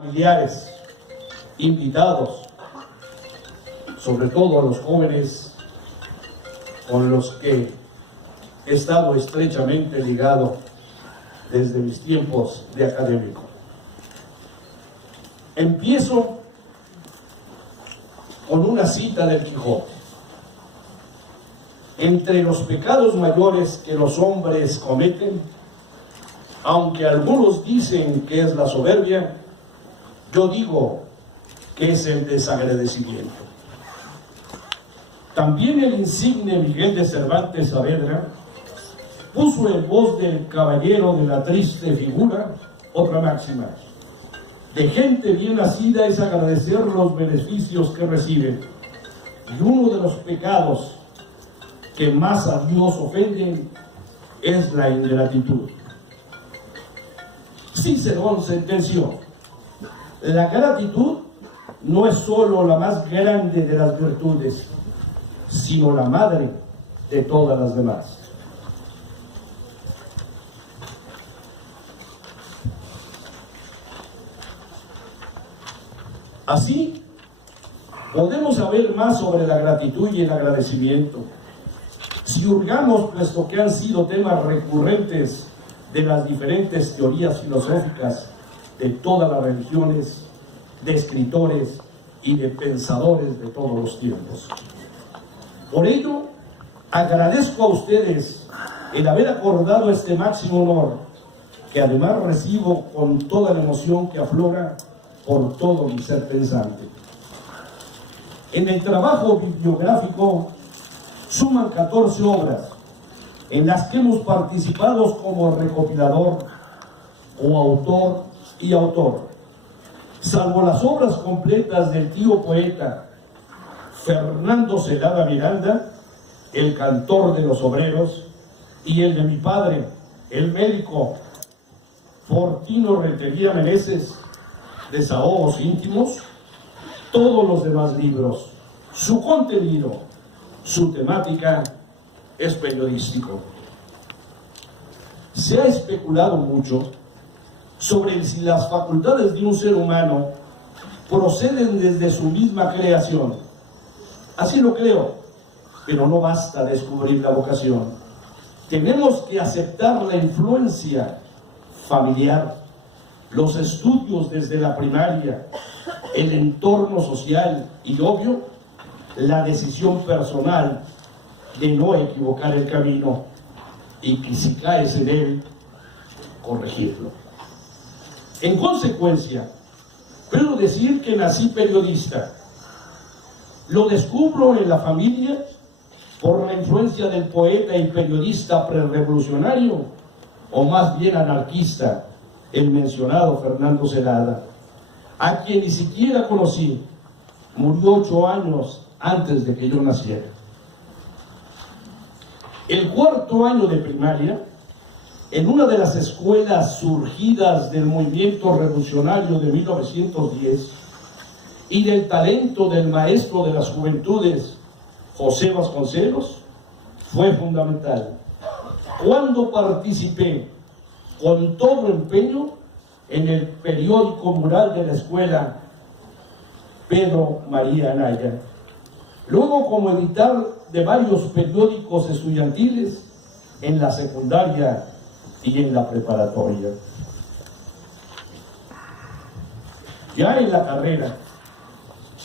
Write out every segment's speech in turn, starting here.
Familiares, invitados, sobre todo a los jóvenes con los que he estado estrechamente ligado desde mis tiempos de académico. Empiezo con una cita del Quijote. Entre los pecados mayores que los hombres cometen, aunque algunos dicen que es la soberbia, yo digo que es el desagradecimiento. También el insigne Miguel de Cervantes Saavedra puso en voz del caballero de la triste figura otra máxima: de gente bien nacida es agradecer los beneficios que reciben, y uno de los pecados que más a Dios ofenden es la ingratitud. Cicerón sentenció: la gratitud no es solo la más grande de las virtudes, sino la madre de todas las demás. Así, podemos saber más sobre la gratitud y el agradecimiento si hurgamos, puesto que han sido temas recurrentes de las diferentes teorías filosóficas de todas las religiones, de escritores y de pensadores de todos los tiempos. Por ello, agradezco a ustedes el haber acordado este máximo honor, que además recibo con toda la emoción que aflora por todo mi ser pensante. En el trabajo bibliográfico suman 14 obras, en las que hemos participado como recopilador, coautor y autor. Salvo las obras completas del tío poeta Fernando Celada Miranda, el cantor de los obreros, y el de mi padre, el médico Fortino Rentería Meneses, Desahogos íntimos, todos los demás libros, su contenido, su temática es periodístico. Se ha especulado mucho sobre si las facultades de un ser humano proceden desde su misma creación. Así lo creo, pero no basta descubrir la vocación. Tenemos que aceptar la influencia familiar, los estudios desde la primaria, el entorno social y, obvio, la decisión personal de no equivocar el camino y que si caes en él, corregirlo. En consecuencia, puedo decir que nací periodista. Lo descubro en la familia por la influencia del poeta y periodista prerrevolucionario, o más bien anarquista, el mencionado Fernando Celada, a quien ni siquiera conocí. Murió 8 años antes de que yo naciera. El 4º año de primaria, en una de las escuelas surgidas del movimiento revolucionario de 1910 y del talento del maestro de las juventudes, José Vasconcelos, fue fundamental, cuando participé con todo empeño en el periódico mural de la escuela Pedro María Anaya, luego como editor de varios periódicos estudiantiles en la secundaria y en la preparatoria. Ya en la carrera,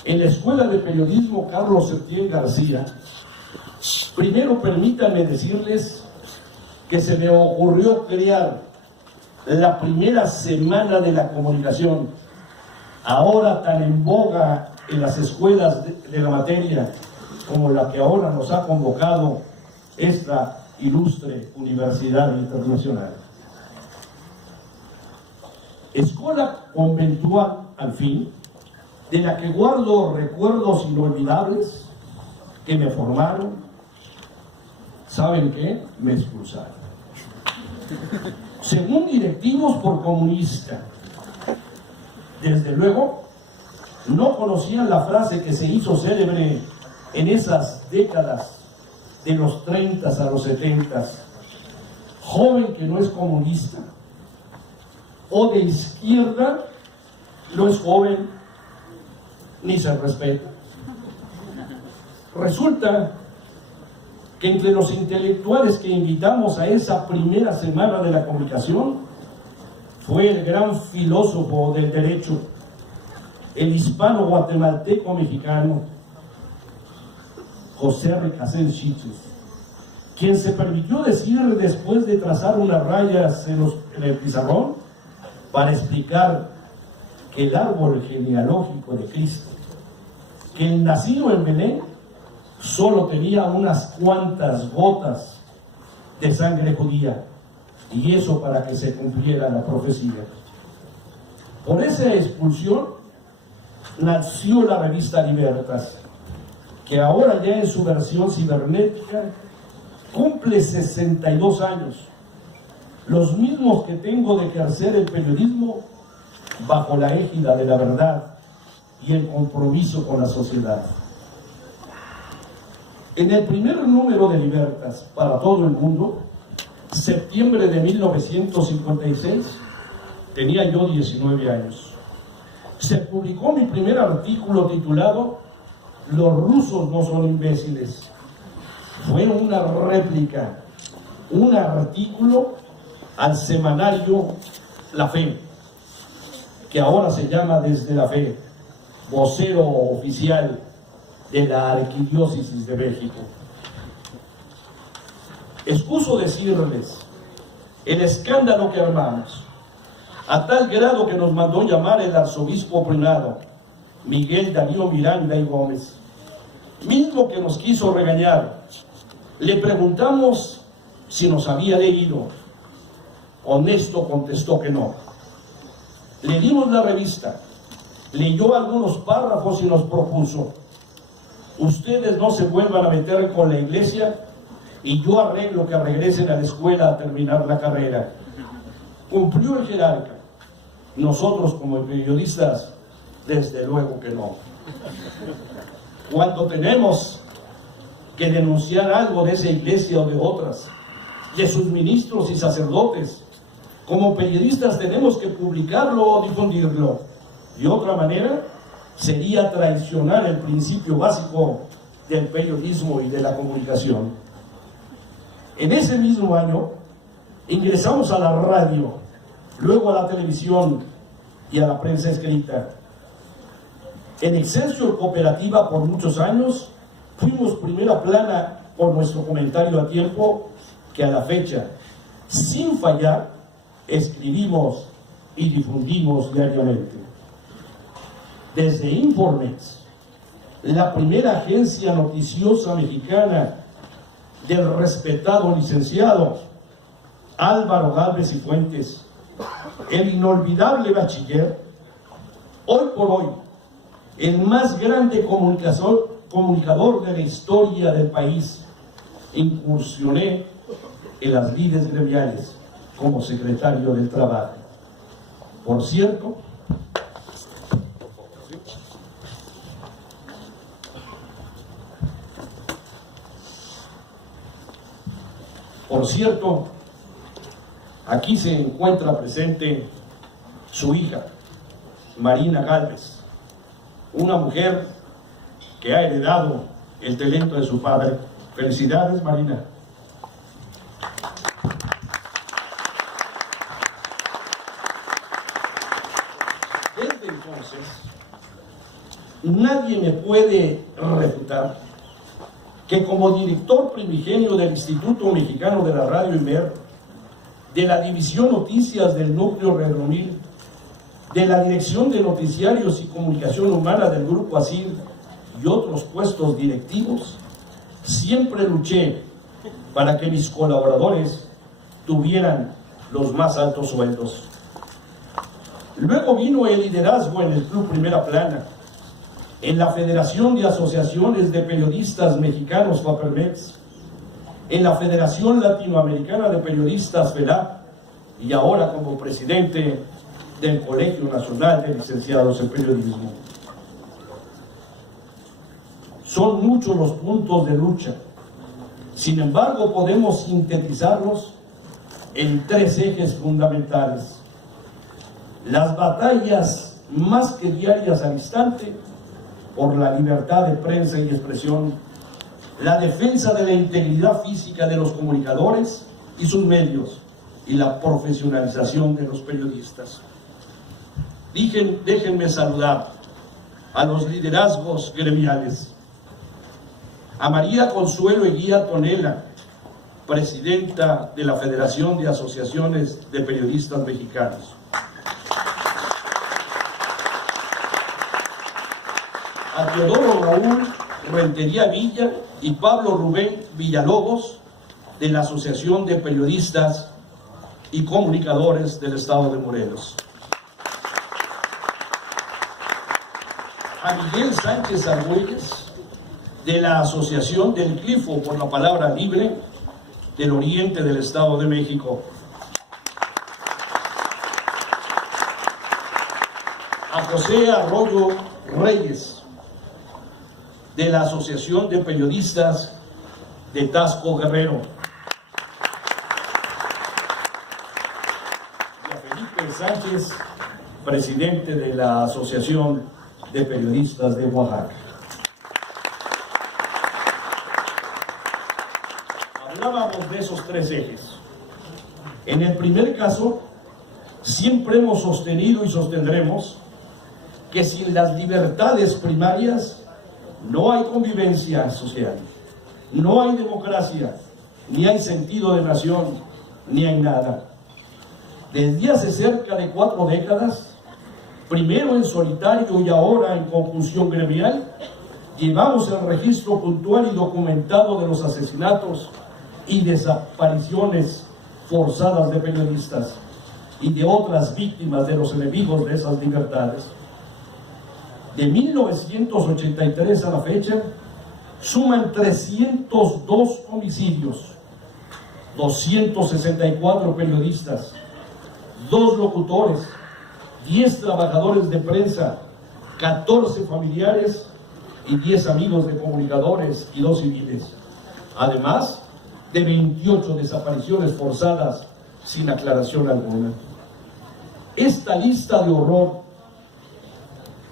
en la Escuela de Periodismo Carlos Septién García, primero permítanme decirles que se me ocurrió crear la primera semana de la comunicación, ahora tan en boga en las escuelas de la materia, como la que ahora nos ha convocado esta ilustre Universidad Internacional. Escuela conventual, al fin, de la que guardo recuerdos inolvidables que me formaron. ¿Saben qué? Me expulsaron. Según directivos, por comunista. Desde luego, no conocían la frase que se hizo célebre en esas décadas de los 30 a los 70: joven que no es comunista o de izquierda no es joven ni se respeta. Resulta que entre los intelectuales que invitamos a esa primera semana de la comunicación fue el gran filósofo del derecho, el hispano guatemalteco mexicano José Recasens Chiches, quien se permitió decir, después de trazar unas rayas en el pizarrón, para explicar que el árbol genealógico de Cristo, que el nacido en Belén, solo tenía unas cuantas gotas de sangre judía, y eso para que se cumpliera la profecía. Por esa expulsión nació la revista Libertas, que ahora ya en su versión cibernética cumple 62 años, los mismos que tengo de ejercer el periodismo bajo la égida de la verdad y el compromiso con la sociedad. En el primer número de Libertas para todo el mundo, septiembre de 1956, tenía yo 19 años. Se publicó mi primer artículo titulado "Los rusos no son imbéciles". Fue una réplica, un artículo al semanario La Fe, que ahora se llama Desde la Fe, vocero oficial de la Arquidiócesis de México. Excuso decirles el escándalo que armamos, a tal grado que nos mandó llamar el arzobispo primado, Miguel Darío Miranda y Gómez, mismo que nos quiso regañar. Le preguntamos si nos había leído. Honesto contestó que no. Le dimos la revista, leyó algunos párrafos y nos propuso: ustedes no se vuelvan a meter con la iglesia y yo arreglo que regresen a la escuela a terminar la carrera. Cumplió el jerarca. Nosotros como periodistas, desde luego que no. Cuando tenemos que denunciar algo de esa iglesia o de otras, de sus ministros y sacerdotes, como periodistas tenemos que publicarlo o difundirlo. De otra manera, sería traicionar el principio básico del periodismo y de la comunicación. En ese mismo año, ingresamos a la radio, luego a la televisión y a la prensa escrita. En Excelsior Cooperativa por muchos años, fuimos primera plana por nuestro comentario a tiempo, que a la fecha, sin fallar, escribimos y difundimos diariamente. Desde Informex, la primera agencia noticiosa mexicana del respetado licenciado Álvaro Gálvez y Fuentes, el inolvidable bachiller, hoy por hoy, el más grande comunicador de la historia del país, incursioné en las lides gremiales como secretario del Trabajo. Por cierto, aquí se encuentra presente su hija, Marina Gálvez, una mujer que ha heredado el talento de su padre. Felicidades, Marina. Desde entonces, nadie me puede refutar que como director primigenio del Instituto Mexicano de la Radio Imer, de la División Noticias del Núcleo Redonil, de la Dirección de Noticiarios y Comunicación Humana del Grupo ASIR y otros puestos directivos, siempre luché para que mis colaboradores tuvieran los más altos sueldos. Luego vino el liderazgo en el Club Primera Plana, en la Federación de Asociaciones de Periodistas Mexicanos, FAPERMEX, en la Federación Latinoamericana de Periodistas, FELAP, y ahora como presidente del Colegio Nacional de Licenciados en Periodismo. Son muchos los puntos de lucha. Sin embargo, podemos sintetizarlos en tres ejes fundamentales: las batallas más que diarias al instante, por la libertad de prensa y expresión, la defensa de la integridad física de los comunicadores y sus medios, y la profesionalización de los periodistas. Déjenme saludar a los liderazgos gremiales, a María Consuelo Eguía Tonela, presidenta de la Federación de Asociaciones de Periodistas Mexicanos, a Teodoro Raúl Rentería Villa y Pablo Rubén Villalobos, de la Asociación de Periodistas y Comunicadores del Estado de Morelos, a Miguel Sánchez Argüelles, de la Asociación del Glifo por la Palabra Libre del Oriente del Estado de México, a José Arroyo Reyes, de la Asociación de Periodistas de Tasco Guerrero, y a Felipe Sánchez, presidente de la Asociación de Periodistas de Oaxaca. Hablábamos de esos tres ejes. En el primer caso, siempre hemos sostenido y sostendremos que sin las libertades primarias no hay convivencia social, no hay democracia, ni hay sentido de nación, ni hay nada. Desde hace cerca de 4 décadas, primero en solitario y ahora en conjunción gremial, llevamos el registro puntual y documentado de los asesinatos y desapariciones forzadas de periodistas y de otras víctimas de los enemigos de esas libertades. De 1983 a la fecha, suman 302 homicidios, 264 periodistas, 2 locutores, 10 trabajadores de prensa, 14 familiares y 10 amigos de comunicadores y 2 civiles, además de 28 desapariciones forzadas sin aclaración alguna. Esta lista de horror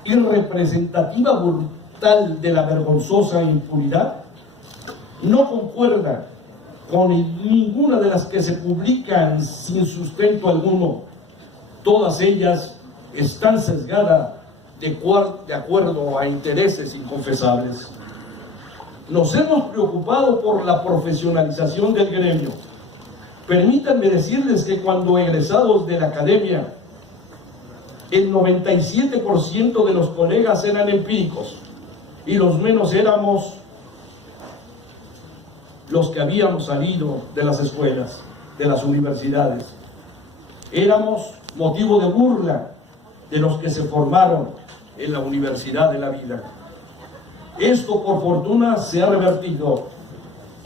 y representativa brutal de la vergonzosa impunidad no concuerda con ninguna de las que se publican sin sustento alguno. Todas ellas están sesgadas de acuerdo a intereses inconfesables. Nos hemos preocupado por la profesionalización del gremio. Permítanme decirles que cuando egresados de la academia, el 97% de los colegas eran empíricos y los menos éramos los que habíamos salido de las escuelas, de las universidades. Éramos motivo de burla de los que se formaron en la universidad de la vida. Esto, por fortuna, se ha revertido.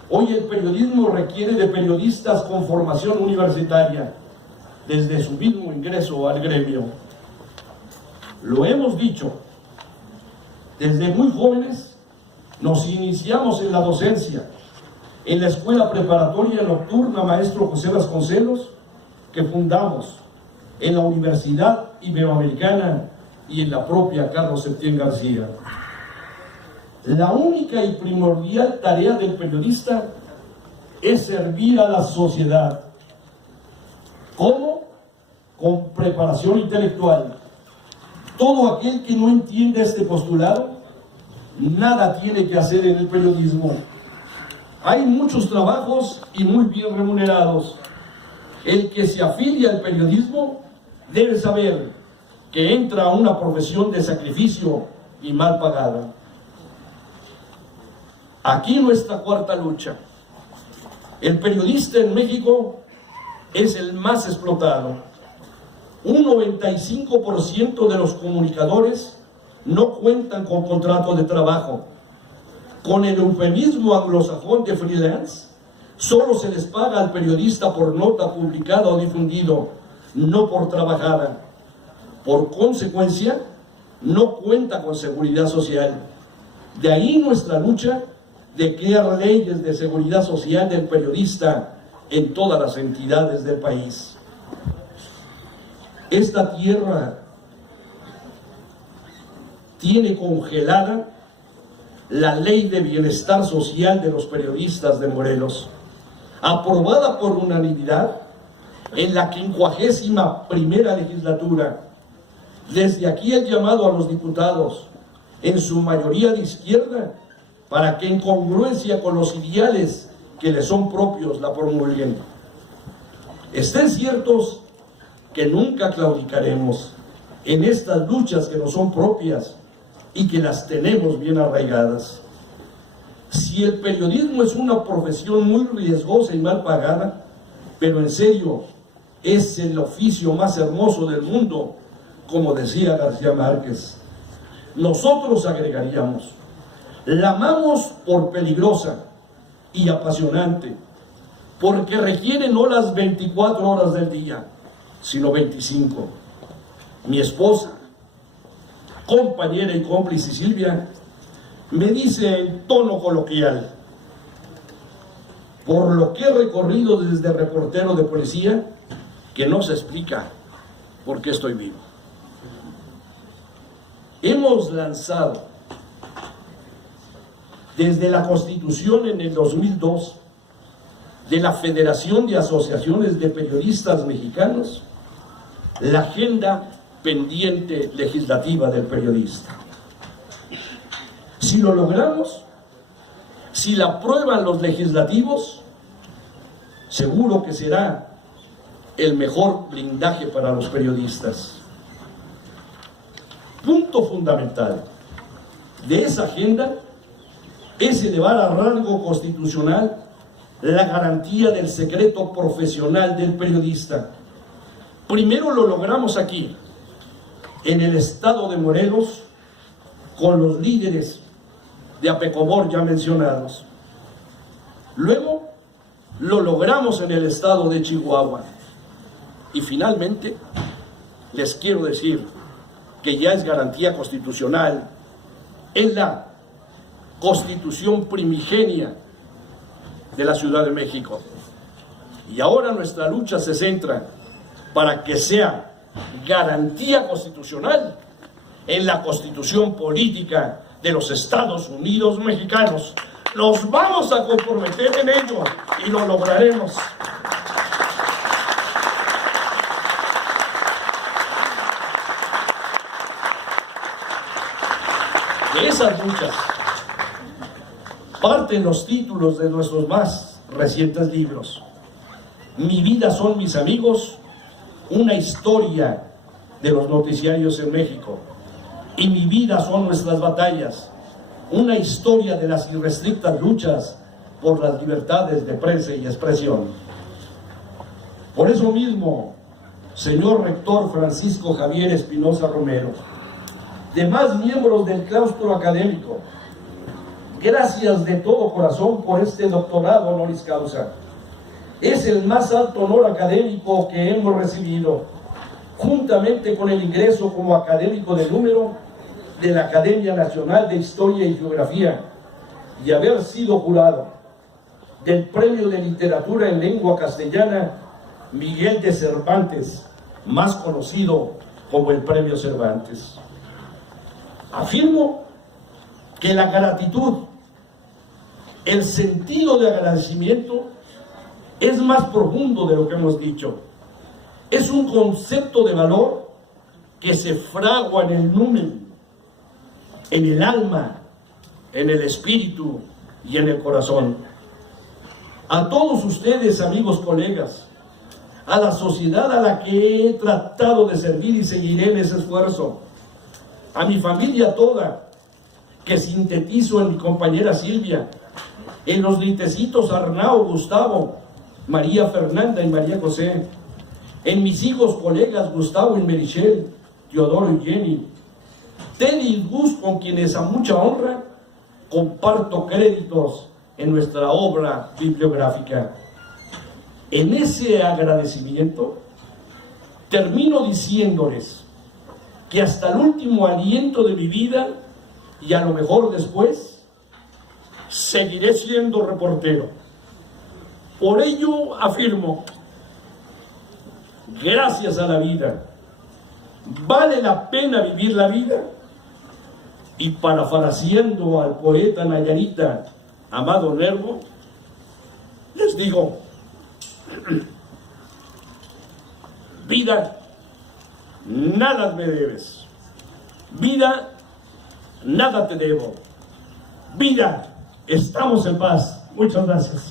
Hoy el periodismo requiere de periodistas con formación universitaria, desde su mismo ingreso al gremio. Lo hemos dicho, desde muy jóvenes nos iniciamos en la docencia, en la escuela preparatoria nocturna Maestro José Vasconcelos, que fundamos en la Universidad Iberoamericana y en la propia Carlos Septién García. La única y primordial tarea del periodista es servir a la sociedad. ¿Cómo? Con preparación intelectual. Todo aquel que no entiende este postulado, nada tiene que hacer en el periodismo. Hay muchos trabajos y muy bien remunerados. El que se afilia al periodismo debe saber que entra a una profesión de sacrificio y mal pagada. Aquí nuestra cuarta lucha. El periodista en México es el más explotado. Un 95% de los comunicadores no cuentan con contrato de trabajo. Con el eufemismo anglosajón de freelance, solo se les paga al periodista por nota publicada o difundido, no por trabajada. Por consecuencia, no cuenta con seguridad social. De ahí nuestra lucha de crear leyes de seguridad social del periodista en todas las entidades del país. Esta tierra tiene congelada la Ley de Bienestar Social de los Periodistas de Morelos, aprobada por unanimidad en la 51ª legislatura. Desde aquí el llamado a los diputados, en su mayoría de izquierda, para que en congruencia con los ideales que les son propios la promulguen. Estén ciertos que nunca claudicaremos en estas luchas que nos son propias y que las tenemos bien arraigadas. Si el periodismo es una profesión muy riesgosa y mal pagada, pero en serio es el oficio más hermoso del mundo, como decía García Márquez, nosotros agregaríamos, la amamos por peligrosa y apasionante, porque requiere no las 24 horas del día, sino 25. Mi esposa, compañera y cómplice Silvia, me dice en tono coloquial: por lo que he recorrido desde reportero de policía, que no se explica por qué estoy vivo. Hemos lanzado desde la Constitución en el 2002 de la Federación de Asociaciones de Periodistas Mexicanos la agenda pendiente legislativa del periodista. Si lo logramos, si la aprueban los legislativos, seguro que será el mejor blindaje para los periodistas. Punto fundamental de esa agenda es elevar a rango constitucional la garantía del secreto profesional del periodista. Primero lo logramos aquí, en el estado de Morelos, con los líderes de APECOMOR ya mencionados. Luego lo logramos en el estado de Chihuahua. Y finalmente, les quiero decir que ya es garantía constitucional en la Constitución primigenia de la Ciudad de México. Y ahora nuestra lucha se centra para que sea garantía constitucional en la Constitución política de los Estados Unidos mexicanos. Nos vamos a comprometer en ello y lo lograremos. De esas luchas parten los títulos de nuestros más recientes libros. Mi vida son mis amigos, una historia de los noticiarios en México. Y mi vida son nuestras batallas, una historia de las irrestrictas luchas por las libertades de prensa y expresión. Por eso mismo, señor rector Francisco Javier Espinosa Romero, demás miembros del claustro académico, gracias de todo corazón por este doctorado honoris causa. Es el más alto honor académico que hemos recibido, juntamente con el ingreso como académico de número de la Academia Nacional de Historia y Geografía, y haber sido jurado del Premio de Literatura en Lengua Castellana Miguel de Cervantes, más conocido como el Premio Cervantes. Afirmo que la gratitud, el sentido de agradecimiento, es más profundo de lo que hemos dicho. Es un concepto de valor que se fragua en el numen, en el alma, en el espíritu y en el corazón. A todos ustedes, amigos, colegas, a la sociedad a la que he tratado de servir y seguiré en ese esfuerzo, a mi familia toda, que sintetizo en mi compañera Silvia, en los nietecitos Arnao, Gustavo, María Fernanda y María José, en mis hijos colegas Gustavo y Merichel, Teodoro y Jenny, Teddy y Gus, con quienes a mucha honra comparto créditos en nuestra obra bibliográfica. En ese agradecimiento termino diciéndoles que hasta el último aliento de mi vida, y a lo mejor después, seguiré siendo reportero. Por ello afirmo, gracias a la vida, vale la pena vivir la vida, Y parafraseando al poeta nayarita Amado Nervo, les digo: vida, nada me debes. Vida, nada te debo. Vida, estamos en paz. Muchas gracias.